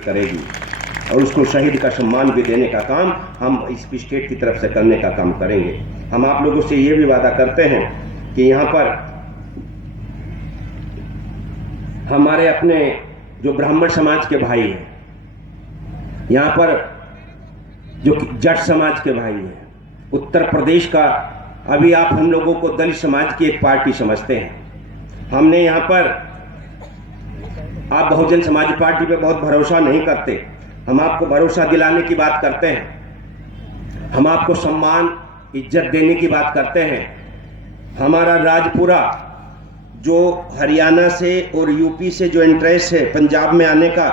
करेगी और उसको शहीद का सम्मान भी देने का काम हम इस स्टेट की तरफ से करने का काम करेंगे। हम आप लोगों से ये भी वादा करते हैं कि यहाँ पर हमारे अपने जो ब्राह्मण समाज के भाई हैं, यहाँ पर जो जट समाज के भाई हैं, उत्तर प्रदेश का, अभी आप हम लोगों को दलित समाज की एक पार्टी समझते हैं। हमने यहाँ पर, आप बहुजन समाज पार्टी पे बहुत भरोसा नहीं करते, हम आपको भरोसा दिलाने की बात करते हैं, हम आपको सम्मान इज्जत देने की बात करते हैं। हमारा राजपुरा जो हरियाणा से और यूपी से जो इंटरेस्ट है पंजाब में आने का,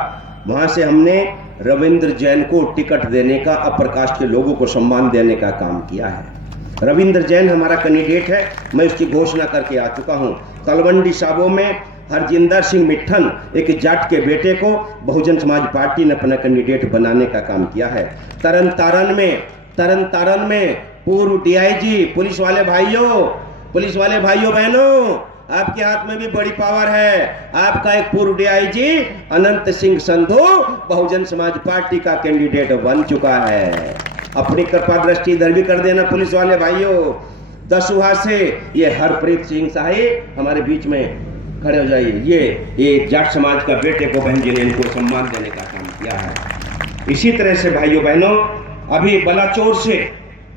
वहाँ से हमने रविंद्र जैन को टिकट देने का, अपर कास्ट के लोगों को सम्मान देने का काम किया है। रविंद्र जैन हमारा कैंडिडेट है, मैं उसकी घोषणा करके आ चुका हूँ। तलवंडी साबो में हरजिंदर सिंह मिट्ठन, एक जाट के बेटे को बहुजन समाज पार्टी ने अपना कैंडिडेट बनाने का काम किया है। तरन तारण में पूर्व डीआईजी, पुलिस वाले भाइयों बहनों, आपके हाथ में भी बड़ी पावर है। आपका एक पूर्व डीआईजी अनंत सिंह संधू बहुजन समाज पार्टी का कैंडिडेट बन चुका है। अपनी कृपा दृष्टि इधर भी कर देना पुलिस वाले भाइयों। दसुहा से ये हरप्रीत सिंह शाही हमारे बीच में खड़े हो जाइए। ये जाट समाज का बेटे को बहन जी ने इनको सम्मान देने का काम किया है। इसी तरह से भाइयों बहनों, अभी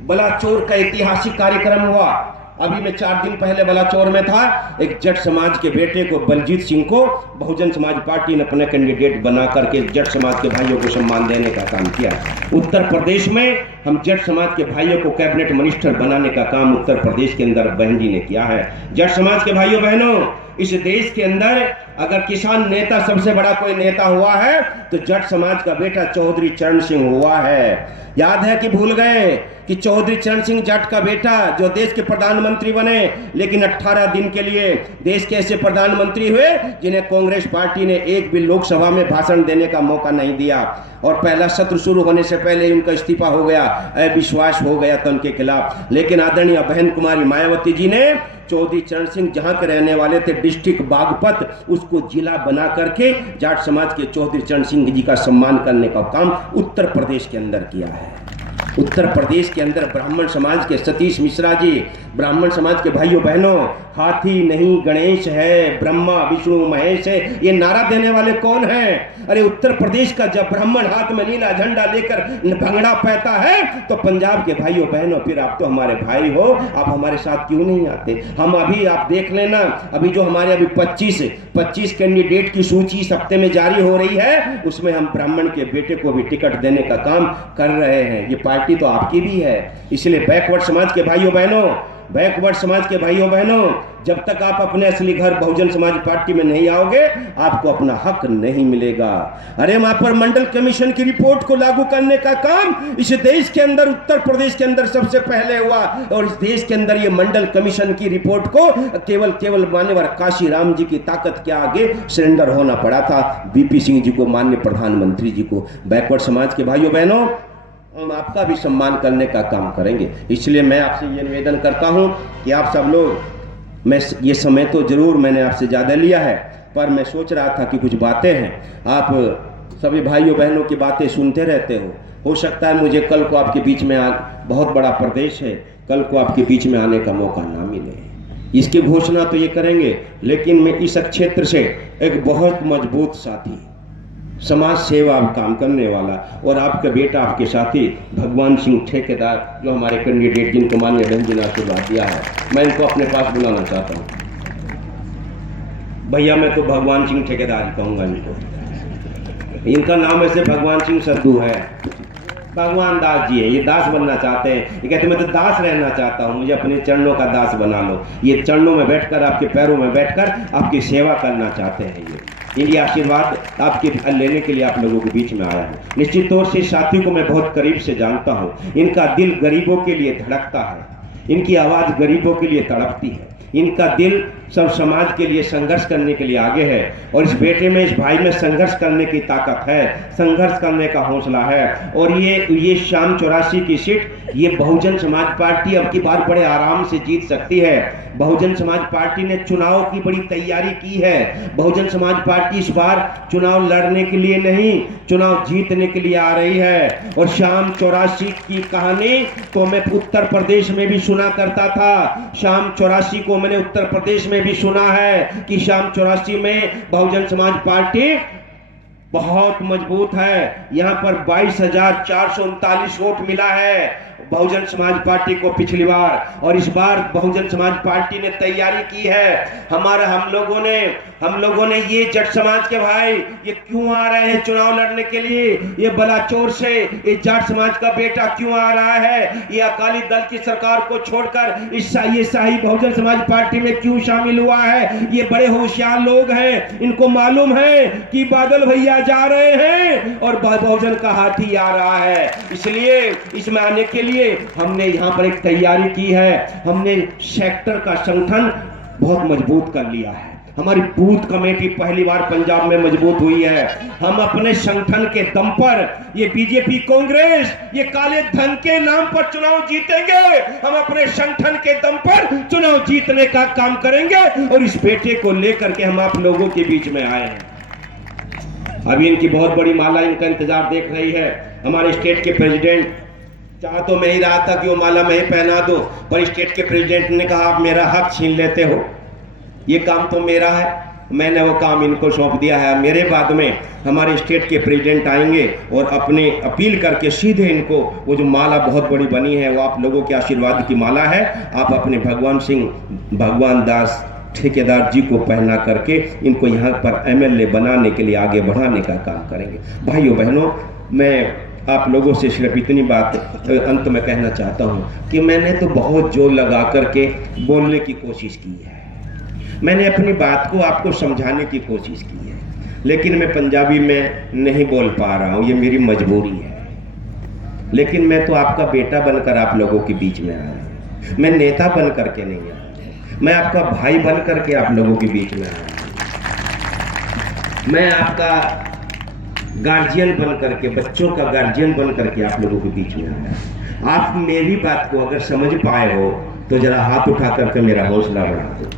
बलाचौर का ऐतिहासिक कार्यक्रम हुआ। अभी मैं 4 दिन पहले बलाचौर में था। एक जट समाज के बेटे को, बलजीत सिंह को, बहुजन समाज पार्टी ने अपने कैंडिडेट बना करके जट समाज के भाइयों को सम्मान देने का काम किया। उत्तर प्रदेश में हम जट समाज के भाइयों को कैबिनेट मिनिस्टर बनाने का काम उत्तर प्रदेश के अंदर बहन जी ने किया है। जट समाज के भाइयों बहनों, इस देश के अंदर अगर किसान नेता सबसे बड़ा कोई नेता हुआ है तो जट समाज का बेटा चौधरी चरण सिंह हुआ है। याद है कि भूल गए कि चौधरी चरण सिंह जट का बेटा जो देश के प्रधानमंत्री बने, लेकिन 18 दिन के लिए देश के ऐसे प्रधानमंत्री हुए जिन्हें कांग्रेस पार्टी ने एक भी लोकसभा में भाषण देने का मौका नहीं दिया, और पहला सत्र शुरू होने से पहले उनका इस्तीफा हो गया, अविश्वास हो गया था उनके खिलाफ। लेकिन आदरणीय बहन कुमारी मायावती जी ने चौधरी चरण सिंह जहां के रहने वाले थे, डिस्ट्रिक्ट बागपत, उसको जिला बना करके जाट समाज के चौधरी चरण सिंह जी का सम्मान करने का काम उत्तर प्रदेश के अंदर किया है। उत्तर प्रदेश के अंदर ब्राह्मण समाज के सतीश मिश्रा जी, ब्राह्मण समाज के भाइयों बहनों, हाथी नहीं गणेश है, ब्रह्मा विष्णु महेश है, ये नारा देने वाले कौन हैं? अरे उत्तर प्रदेश का जब ब्राह्मण हाथ में नीला झंडा लेकर भंगड़ा पहनता है तो पंजाब के भाइयों बहनों, फिर आप तो हमारे भाई हो, आप हमारे साथ क्यों नहीं आते? हम अभी, आप देख लेना, अभी जो हमारे अभी 25 कैंडिडेट की सूची इस हफ्ते में जारी हो रही है, उसमें हम ब्राह्मण के बेटे को भी टिकट देने का काम कर रहे हैं। ये पार्टी तो आपकी भी है। इसलिए बैकवर्ड समाज के भाइयों बहनों, जब तक आप अपने असली घर बहुजन समाज पार्टी में नहीं आओगे, आपको अपना हक नहीं मिलेगा। अरे वहां पर मंडल कमीशन की रिपोर्ट को लागू करने का काम इस देश के अंदर, उत्तर प्रदेश के अंदर सबसे पहले हुआ, और इस देश के अंदर ये मंडल कमीशन की रिपोर्ट को केवल मान्यवर काशी राम जी की ताकत के आगे सरेंडर होना पड़ा था, बीपी सिंह जी को, माननीय प्रधानमंत्री जी को। बैकवर्ड समाज के भाइयों बहनों, हम आपका भी सम्मान करने का काम करेंगे। इसलिए मैं आपसे ये निवेदन करता हूं कि आप सब लोग, मैं ये समय तो जरूर मैंने आपसे ज़्यादा लिया है, पर मैं सोच रहा था कि कुछ बातें हैं, आप सभी भाइयों बहनों की बातें सुनते रहते हो सकता है मुझे कल को आपके बीच में बहुत बड़ा प्रदेश है, कल को आपके बीच में आने का मौका ना मिले। इसकी घोषणा तो ये करेंगे, लेकिन मैं इस क्षेत्र से एक बहुत मजबूत साथी, समाज सेवा काम करने वाला, और आपका बेटा, आपके साथी भगवान सिंह ठेकेदार, जो हमारे कैंडिडेट, जिनको माननीय बहन जी ने आशीर्वाद दिया है, मैं इनको अपने पास बुलाना चाहता हूँ। भैया, मैं तो भगवान सिंह ठेकेदार ही कहूँगा इनको। इनका नाम ऐसे भगवान सिंह संधू है, भगवान दास जी है, ये दास बनना चाहते हैं। ये कहते मैं तो दास रहना चाहता हूँ, मुझे अपने चरणों का दास बना लो। ये चरणों में बैठकर, आपके पैरों में बैठकर आपकी सेवा करना चाहते हैं। ये आशीर्वाद आपके लेने के लिए आप लोगों के बीच में आया है। निश्चित तौर से साथियों को मैं बहुत करीब से जानता हूँ, इनका दिल गरीबों के लिए धड़कता है, इनकी आवाज़ गरीबों के लिए तड़पती है, इनका दिल सब समाज के लिए संघर्ष करने के लिए आगे है और इस बेटे में, इस भाई में संघर्ष करने की ताकत है, संघर्ष करने का हौसला है। और ये शाम 84 की सीट ये बहुजन समाज पार्टी अब की बार बड़े आराम से जीत सकती है। बहुजन समाज पार्टी ने चुनाव की बड़ी तैयारी की है। बहुजन समाज पार्टी इस बार चुनाव लड़ने के लिए नहीं, चुनाव जीतने के लिए आ रही है। और शाम 84 की कहानी तो मैं उत्तर प्रदेश में भी सुना करता था। शाम 84 को मैंने उत्तर प्रदेश में भी सुना है कि शाम 84 में बहुजन समाज पार्टी बहुत मजबूत है। यहाँ पर 22,439 वोट मिला है बहुजन समाज पार्टी को पिछली बार, और इस बार बहुजन समाज पार्टी ने तैयारी की है। हम लोगों ने ये जट समाज के भाई ये क्यों आ रहे हैं चुनाव लड़ने के लिए, ये बलाचौर से ये जाट समाज का बेटा क्यों आ रहा है, ये अकाली दल की सरकार को छोड़कर ये शाही बहुजन समाज पार्टी में क्यों शामिल हुआ है। ये बड़े होशियार लोग हैं, इनको मालूम है कि बादल भैया जा रहे हैं और बहुजन का हाथी आ रहा है। इसलिए इसमें आने के लिए हमने यहाँ पर एक तैयारी की है। हमने सेक्टर का संगठन बहुत मजबूत कर लिया है। हमारी बूथ कमेटी पहली बार पंजाब में मजबूत हुई है। हम अपने संगठन के दम पर ये बीजेपी कांग्रेस ये काले धन के नाम पर चुनाव जीतेंगे। हम अपने संगठन के दम पर चुनाव जीतने का काम करेंगे और इस बेटे को लेकर के हम आप लोगों के बीच में आए हैं। अभी इनकी बहुत बड़ी माला इनका इंतजार देख रही है। हमारे स्टेट के प्रेसिडेंट चाह तो मैं ही रहा था कि वो माला मैं ही पहना दो, पर स्टेट के प्रेसिडेंट ने कहा आप मेरा हक छीन लेते हो, ये काम तो मेरा है। मैंने वो काम इनको सौंप दिया है। मेरे बाद में हमारे स्टेट के प्रेसिडेंट आएंगे और अपने अपील करके सीधे इनको वो जो माला बहुत बड़ी बनी है वो आप लोगों के आशीर्वाद की माला है, आप अपने भगवान दास ठेकेदार जी को पहना करके इनको यहाँ पर MLA बनाने के लिए आगे बढ़ाने का काम करेंगे। भाइयों बहनों, मैं आप लोगों से सिर्फ इतनी बात अंत में कहना चाहता हूँ कि मैंने तो बहुत जोर लगा करके बोलने की कोशिश की है। मैंने अपनी बात को आपको समझाने की कोशिश की है, लेकिन मैं पंजाबी में नहीं बोल पा रहा हूँ, ये मेरी मजबूरी है। लेकिन मैं तो आपका बेटा बनकर आप लोगों के बीच में आया हूँ, मैं नेता बन करके नहीं आया, मैं आपका भाई बन करके आप लोगों के बीच में आया हूँ। मैं आपका गार्जियन बन करके, बच्चों का गार्जियन बन करके आप लोगों के बीच में आया। आप मेरी बात को अगर समझ पाए हो तो जरा हाथ उठा करके मेरा हौसला बढ़ा दो।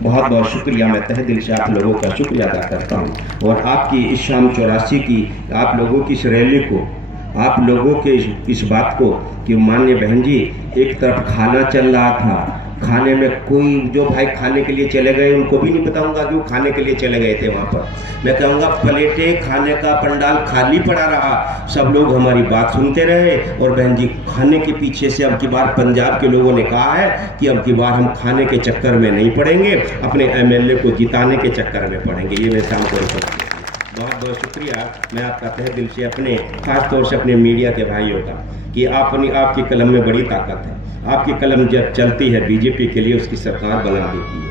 बहुत बहुत शुक्रिया, मैं तहे दिल से आप लोगों का शुक्रिया अदा करता हूँ। और आपकी इस शाम 84 की आप लोगों की इस रैली को, आप लोगों के इस बात को कि माननीय बहन जी, एक तरफ खाना चल रहा था, खाने में कोई जो भाई खाने के लिए चले गए उनको भी नहीं बताऊंगा कि वो खाने के लिए चले गए थे वहाँ पर। मैं कहूँगा प्लेटें खाने का पंडाल खाली पड़ा रहा, सब लोग हमारी बात सुनते रहे। और बहन जी, खाने के पीछे से अब की बार पंजाब के लोगों ने कहा है कि अब की बार हम खाने के चक्कर में नहीं पड़ेंगे, अपने MLA को जिताने के चक्कर में पड़ेंगे। ये मैं शाम को बहुत बहुत शुक्रिया मैं आपका तहे दिल से, अपने खास तौर से अपने मीडिया के भाइयों का, कि आपकी कलम में बड़ी ताकत है। आपकी कलम जब चलती है बीजेपी के लिए उसकी सरकार बना देती है।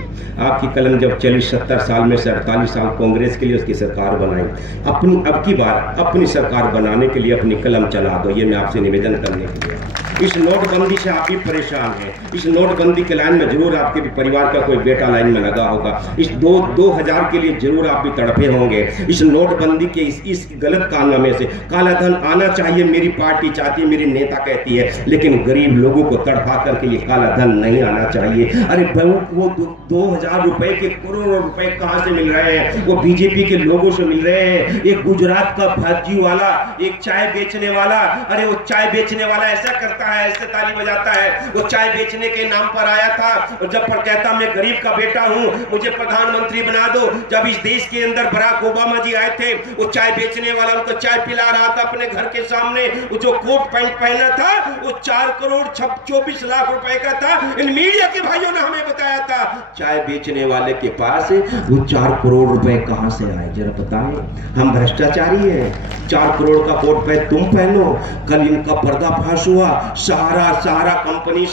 आपकी कलम जब चली 70 साल में से 48 साल कांग्रेस के लिए उसकी सरकार बनाई। अब की बार अपनी सरकार बनाने के लिए अपनी कलम चला दो, ये मैं आपसे निवेदन करने के लिए। इस नोटबंदी से आप भी परेशान हैं। इस नोटबंदी के लाइन में जरूर आपके भी परिवार का कोई बेटा लाइन में लगा होगा। इस 2000 के लिए जरूर आप भी तड़पे होंगे। इस नोटबंदी के इस गलत कारनामे से काला धन आना चाहिए, मेरी पार्टी चाहती है, मेरी नेता कहती है, लेकिन गरीब लोगों को तड़पा करके ये काला धन नहीं आना चाहिए। अरे वो 2000 रुपए के करोड़ों रुपए कहाँ से मिल रहे हैं? वो बीजेपी के लोगों से मिल रहे हैं। एक गुजरात का भाजी वाला, एक चाय बेचने वाला, अरे वो चाय बेचने वाला ऐसा करता है, ऐसे ताली बजाता है। वो चाय बेचने के नाम पर आया था और जब पर कहता मैं गरीब का बेटा हूं, मुझे प्रधानमंत्री बना दो। जब इस देश के अंदर बराक ओबामा जी आए थे, वो चाय बेचने वाला उनको चाय पिला रहा था अपने घर के सामने। वो जो कोट पैंट पहना था वो 4 करोड़ 24 लाख रुपए का था। इन मीडिया के भाइयों ने हमें बताया था चाय बेचने वाले के पास वो 4 करोड़ रुपए कहां से आए, जरा बताएं। हम भ्रष्टाचारी हैं। 4 करोड़ का कोट पे तुम पहनो। कल इनका पर्दाफाश हुआ, सहारा कंपनी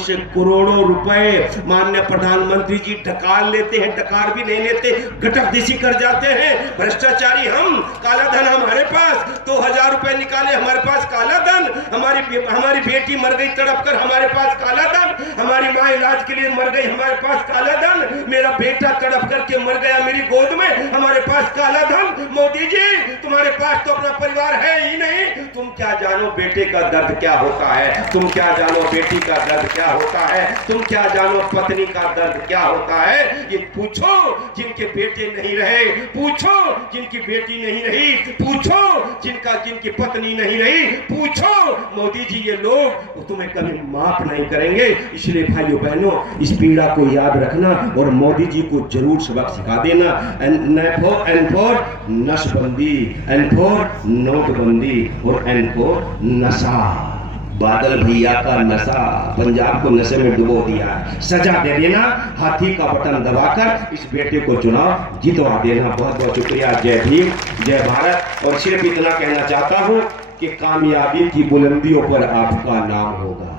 से करोड़ों रुपए माननीय प्रधानमंत्री जी ढकाल लेते हैं, ढकार भी नहीं लेते, गटकदेशी कर जाते हैं। भ्रष्टाचारी हम, काला धन हमारे पास, 2000 रुपए निकाले हमारे पास काला धन, हमारी बेटी मर गई तड़प कर हमारे पास काला धन, हमारी माँ इलाज के लिए मर गई हमारे पास काला धन, मेरा बेटा तड़प करके मर गया मेरी गोद में हमारे पास काला धन। मोदी जी तुम्हारे पास तो अपना परिवार है ही नहीं, तुम क्या जानो बेटे का दर्द क्या होता है, तुम क्या जानो बेटी का दर्द क्या होता है, तुम क्या जानो पत्नी का दर्द क्या होता है। ये पूछो जिनके बेटे नहीं रहे, पूछो जिनकी बेटी नहीं रही, पूछो जिनकी पत्नी नहीं रही, पूछो। मोदी जी ये लोग तुम्हें कभी माफ नहीं करेंगे। इसलिए भाइयों बहनों इस पीड़ा को याद रखना और मोदी जी को जरूर सबक सिखा देना। एन फॉर नशबंदी, एन फॉर नोटबंदी और एन फॉर नशा। बादल भैया का नशा पंजाब को नशे में डुबो दिया। सजा दे देना, हाथी का बटन दबाकर इस बेटे को चुनाव जितवा देना। बहुत बहुत शुक्रिया। जय भीम, जय भारत। और सिर्फ इतना कहना चाहता हूं कि कामयाबी की बुलंदियों पर आपका नाम होगा।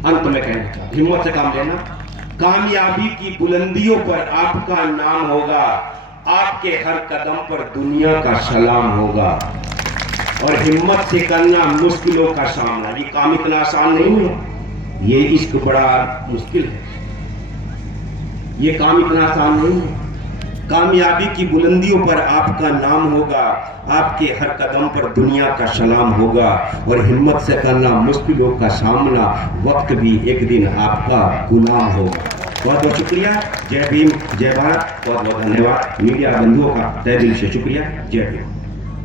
अंत में कहना चाहता, हिम्मत से काम लेना, कामयाबी की बुलंदियों पर आपका नाम होगा, आपके हर कदम पर दुनिया का सलाम होगा। और हिम्मत से करना मुश्किलों का सामना। ये काम इतना आसान नहीं है, ये इश्क बड़ा मुश्किल है, ये काम इतना आसान नहीं है। कामयाबी की बुलंदियों पर आपका नाम होगा, आपके हर कदम पर दुनिया का सलाम होगा। और हिम्मत से करना मुश्किलों का सामना, वक्त भी एक दिन आपका गुलाम होगा। बहुत बहुत शुक्रिया। जय भीम, जय भारत। बहुत बहुत धन्यवाद। मीडिया बंधुओं का तहे दिल से शुक्रिया। जय भीम।